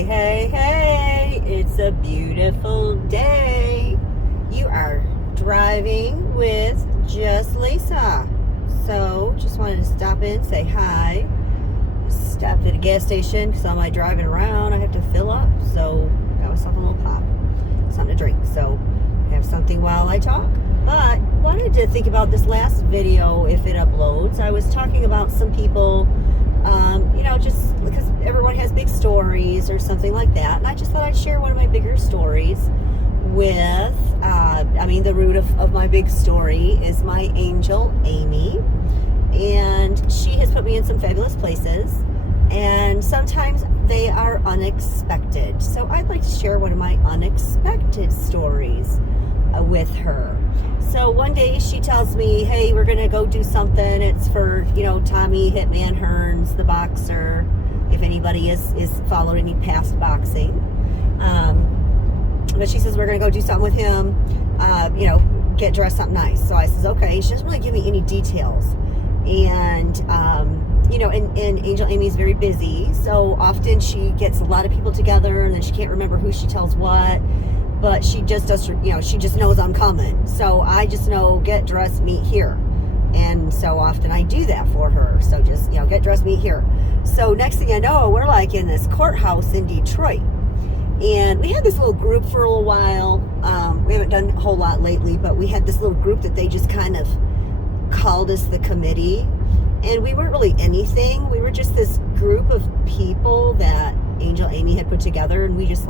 Hey, hey, hey, it's a beautiful day. You are driving with Just Lisa. So, just wanted to stop in, say hi. Stopped at a gas station because on my driving around, I have to fill up. So, got myself a little pop, something to drink. So, have something while I talk. But, wanted to think about this last video if it uploads. I was talking about some people, just because everyone has big stories or something like that. And I just thought I'd share one of my bigger stories with, the root of my big story is my angel, Amy. And she has put me in some fabulous places. And sometimes they are unexpected. So I'd like to share one of my unexpected stories with her. So one day she tells me, hey, we're going to go do something. It's for, Tommy Hitman Hearns, the boxer, if anybody is followed any past boxing. But she says, we're going to go do something with him, get dressed something nice. So I says, okay. She doesn't really give me any details. And, and Angel Amy's very busy. So often she gets a lot of people together and then she can't remember who she tells what. But she just does, she just knows I'm coming. So I just know, get dressed, meet here. And so often I do that for her. So just, get dressed, meet here. So next thing I know, we're like in this courthouse in Detroit. And we had this little group for a little while. We haven't done a whole lot lately, but we had this little group that they just kind of called us the committee. And we weren't really anything. We were just this group of people that Angel Amy had put together, and we just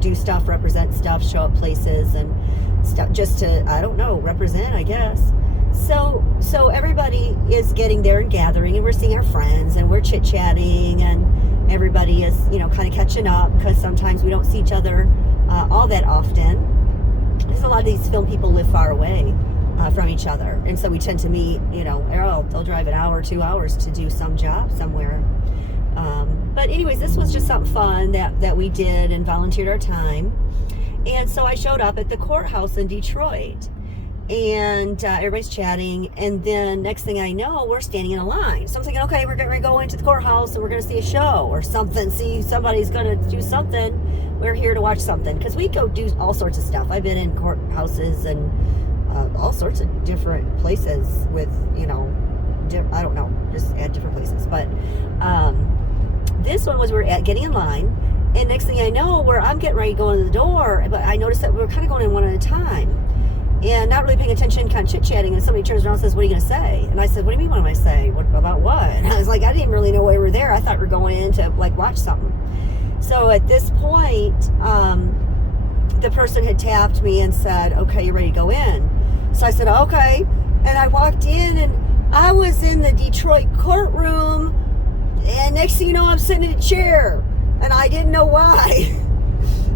do stuff, represent stuff, show up places and stuff just to, represent, I guess. So everybody is getting there and gathering, and we're seeing our friends and we're chit-chatting, and everybody is, kind of catching up because sometimes we don't see each other all that often. Because a lot of these film people live far away from each other. And so we tend to meet, they'll drive an hour, 2 hours to do some job somewhere. But anyways, this was just something fun that we did and volunteered our time. And so I showed up at the courthouse in Detroit, and everybody's chatting. And then next thing I know, we're standing in a line. So I'm thinking, okay, we're going to go into the courthouse and we're going to see a show or something. See, somebody's going to do something. We're here to watch something. Because we go do all sorts of stuff. I've been in courthouses and all sorts of different places with, just at different places. But this one was we're getting in line, and next thing I know, where I'm getting ready to go in the door, but I noticed that we were kind of going in one at a time and not really paying attention, kind of chit-chatting, and somebody turns around and says, what are you going to say? And I said, what do you mean, what am I say? What about what? And I was like, I didn't really know why we were there. I thought we were going in to watch something. So at this point, the person had tapped me and said, okay, you're ready to go in. So I said, okay. And I walked in, and I was in the Detroit courtroom, and next thing you know, I'm sitting in a chair, and I didn't know why.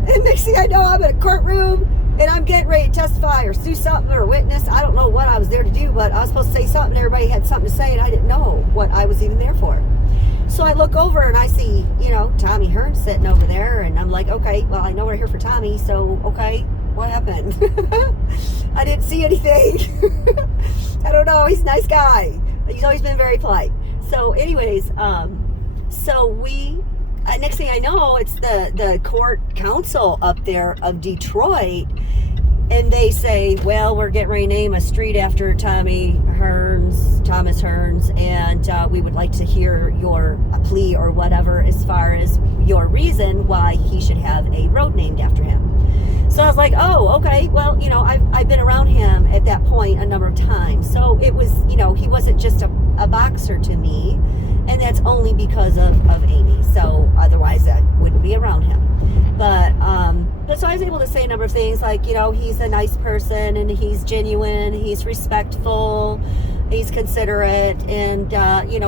And next thing I know, I'm in a courtroom, and I'm getting ready to testify or sue something or witness. I don't know what I was there to do, but I was supposed to say something. Everybody had something to say, and I didn't know what I was even there for. So I look over, and I see, Tommy Hearns sitting over there, and I'm like, okay, well, I know we're here for Tommy, so, okay, what happened? I didn't see anything. I don't know. He's a nice guy. He's always been very polite. So anyways, next thing I know, it's the court council up there of Detroit, and they say, well, we're getting ready to name a street after Thomas Hearns, and we would like to hear your plea or whatever as far as your reason why he should have a road named after him. So I was like, oh, okay, well, I've been around him at that point a number of times. So it was, he wasn't just a boxer to me, and that's only because of Amy. So otherwise I wouldn't be around him. But so I was able to say a number of things like, he's a nice person, and he's genuine, he's respectful, he's considerate, and,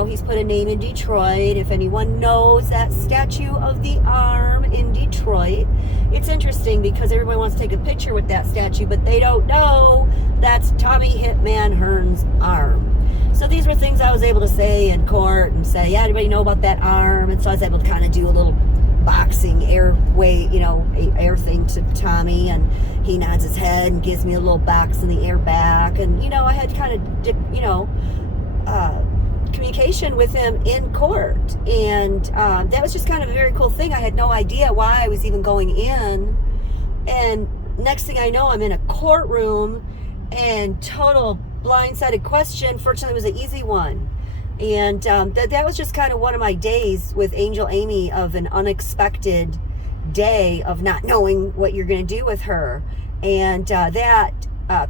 he's put a name in Detroit. If anyone knows that statue of the arm in Detroit, it's interesting because everyone wants to take a picture with that statue, but they don't know that's Tommy Hitman Hearns' arm. So these were things I was able to say in court and say, yeah, anybody know about that arm? And so I was able to kind of do a little boxing air thing to Tommy, and he nods his head and gives me a little box in the air back. And, I had kind of, communication with him in court. And that was just kind of a very cool thing. I had no idea why I was even going in. And next thing I know, I'm in a courtroom, and total blindsided question. Fortunately, it was an easy one. And that was just kind of one of my days with Angel Amy, of an unexpected day of not knowing what you're going to do with her. And that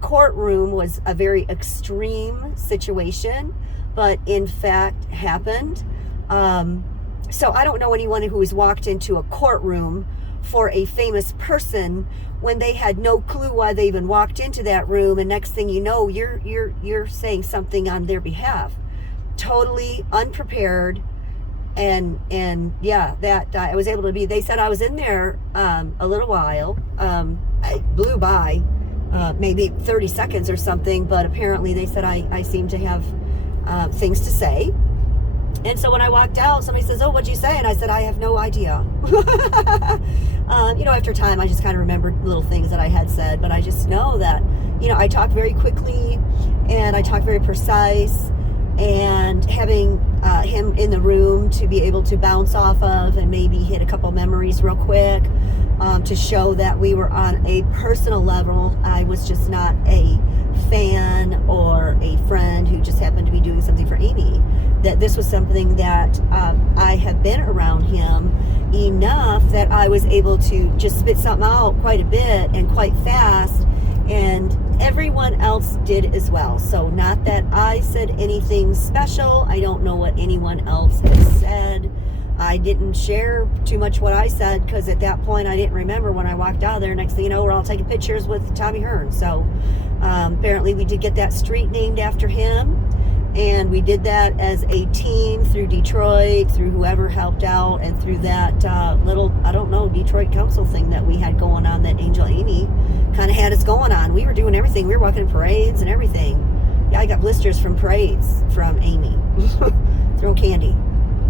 courtroom was a very extreme situation, but in fact happened. So I don't know anyone who has walked into a courtroom for a famous person when they had no clue why they even walked into that room, and next thing you know, you're saying something on their behalf, totally unprepared. And yeah, that I was able to be. They said I was in there a little while. I blew by, maybe 30 seconds or something, but apparently they said I seemed to have things to say. And so when I walked out, somebody says, "Oh, what'd you say?" And I said, "I have no idea." After time, I just kind of remembered little things that I had said, but I just know that, I talk very quickly, and I talk very precise, and having him in the room to be able to bounce off of and maybe hit a couple memories real quick, to show that we were on a personal level. I was just not a fan or a friend who just happened to be doing something for Amy. That this was something that I have been around him enough that I was able to just spit something out quite a bit and quite fast, and everyone else did as well. So not that I said anything special. I don't know what anyone else has said. I didn't share too much what I said, because at that point I didn't remember when I walked out of there. Next thing you know, we're all taking pictures with Tommy Hearn. So apparently we did get that street named after him, and we did that as a team through Detroit, through whoever helped out, and through that little, Detroit council thing that we had going on, that Angel Amy kind of had us going on. We were doing everything. We were walking in parades and everything. Yeah, I got blisters from parades from Amy. Throwing candy.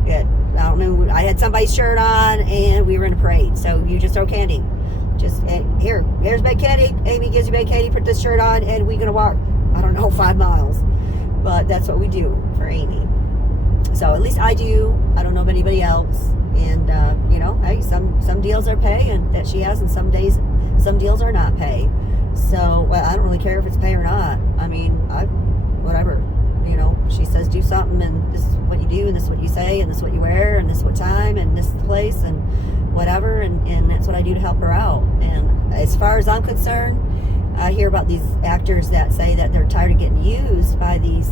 Yeah, I don't know. I had somebody's shirt on, and we were in a parade. So you just throw candy. Just, here's bag candy. Amy gives you bag candy. Put this shirt on, and we're gonna walk, 5 miles. But that's what we do for Amy. So at least I do. I don't know of anybody else. And hey, some deals are pay, and that she has, and some deals are not pay. So I don't really care if it's pay or not. I mean, whatever. She says do something, and this is what you do, and this is what you say, and this is what you wear, and this is what time, and this is the place, and whatever, and that's what I do to help her out. And as far as I'm concerned, I hear about these actors that say that they're tired of getting used by these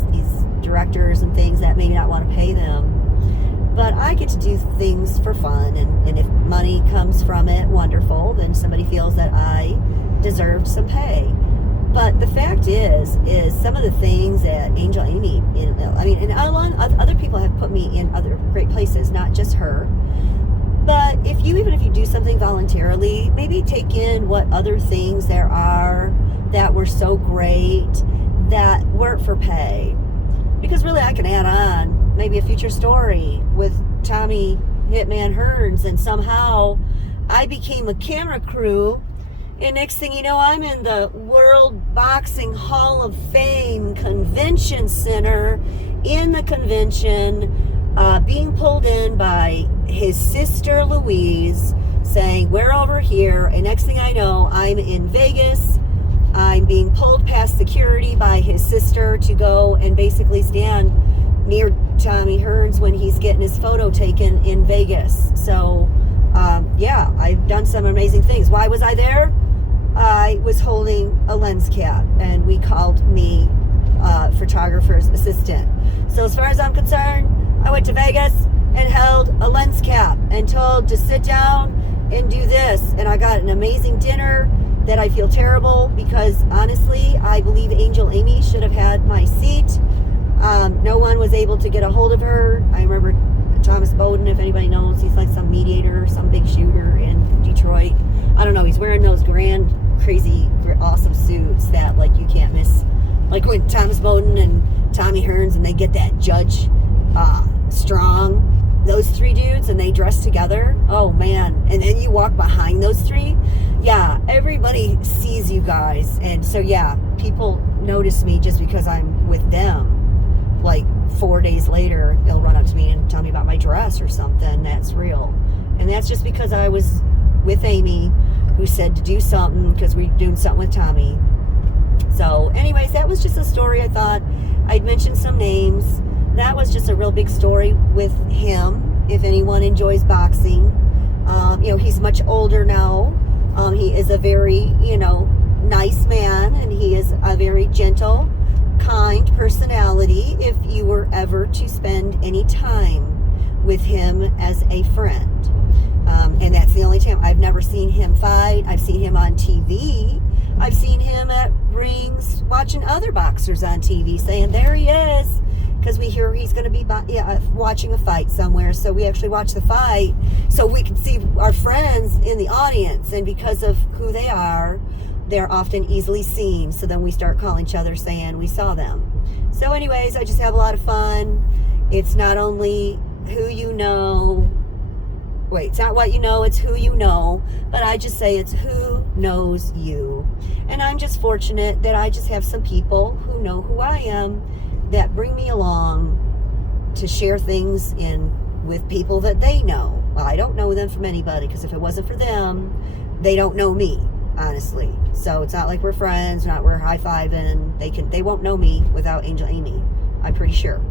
directors and things that maybe not want to pay them. But I get to do things for fun, and if money comes from it, wonderful. Then somebody feels that I deserved some pay. But the fact is some of the things that Angel Amy, and a lot of other people have put me in other great places, not just her. But even if you do something voluntarily, maybe take in what other things there are that were so great that weren't for pay. Because really, I can add on maybe a future story with Tommy Hitman Hearns, and somehow I became a camera crew. And next thing you know, I'm in the World Boxing Hall of Fame Convention Center, in the convention, being pulled in by his sister Louise, saying, "We're over here." And next thing I know, I'm in Vegas. I'm being pulled past security by his sister to go and basically stand near Tommy Hearns when he's getting his photo taken in Vegas. So, yeah, I've done some amazing things. Why was I there? I was holding a lens cap, and we called me photographer's assistant. So as far as I'm concerned, I went to Vegas and held a lens cap and told to sit down and do this. And I got an amazing dinner that I feel terrible, because honestly, I believe Angel Amy should have had my seat. No one was able to get a hold of her. I remember Thomas Bowden, if anybody knows, he's like some mediator, some big shooter in Detroit. I don't know, he's wearing those grand, crazy, awesome suits that you can't miss. Like when Thomas Bowden and Tommy Hearns, and they get that Judge Strong, those three dudes, and they dress together. Oh man. And then you walk behind those three. Yeah, everybody sees you guys. And so yeah, people notice me just because I'm with them. Like 4 days later, he'll run up to me and tell me about my dress or something. That's real. And that's just because I was with Amy, who said to do something because we're doing something with Tommy. So anyways, that was just a story. I thought I'd mention some names. That was just a real big story with him. If anyone enjoys boxing, he's much older now. He is a very, nice man, and he is a very gentle, kind personality if you were ever to spend any time with him as a friend. And that's the only time. I've never seen him fight. I've seen him on TV. I've seen him at rings watching other boxers on TV saying, there he is, because we hear he's going to be watching a fight somewhere. So we actually watch the fight so we can see our friends in the audience. And because of who they are, they're often easily seen. So then we start calling each other saying we saw them. So anyways, I just have a lot of fun. It's not only who you know. Wait, it's not what you know, it's who you know. But I just say it's who knows you. And I'm just fortunate that I just have some people who know who I am that bring me along to share things with people that they know. Well, I don't know them from anybody, because if it wasn't for them, they don't know me, honestly. So it's not like we're friends, not we're high-fiving. They won't know me without Angel Amy, I'm pretty sure.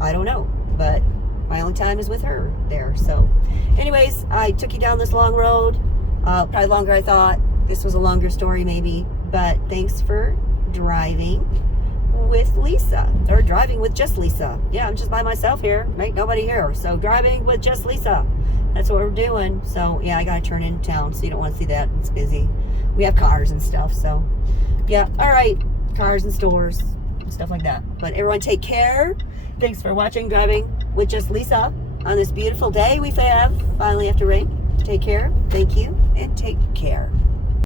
I don't know, but my only time is with her there. So anyways, I took you down this long road, probably longer I thought. This was a longer story maybe, but thanks for driving with Lisa, or driving with just Lisa. Yeah, I'm just by myself here, ain't nobody here. So driving with just Lisa, that's what we're doing. So yeah, I gotta turn into town, so you don't want to see that, it's busy. We have cars and stuff, so yeah. All right, cars and stores and stuff like that. But everyone take care. Thanks for watching Driving with Just Lisa on this beautiful day we have finally after rain. Take care, thank you, and take care.